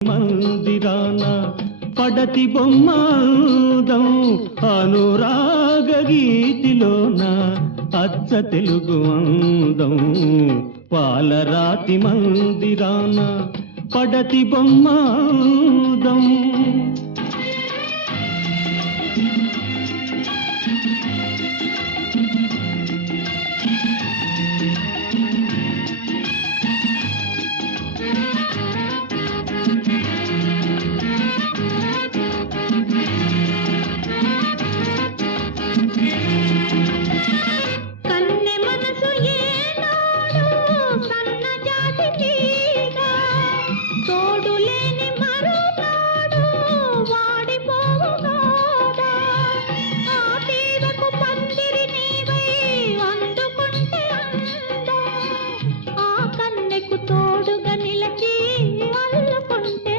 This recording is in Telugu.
మందిరాన పడతి బొమ్మాదం అనురాగ గీతిలోన అచ్చ తెలుగు అందం పాలరాతి మందిరాన పడతి బొమ్మాదం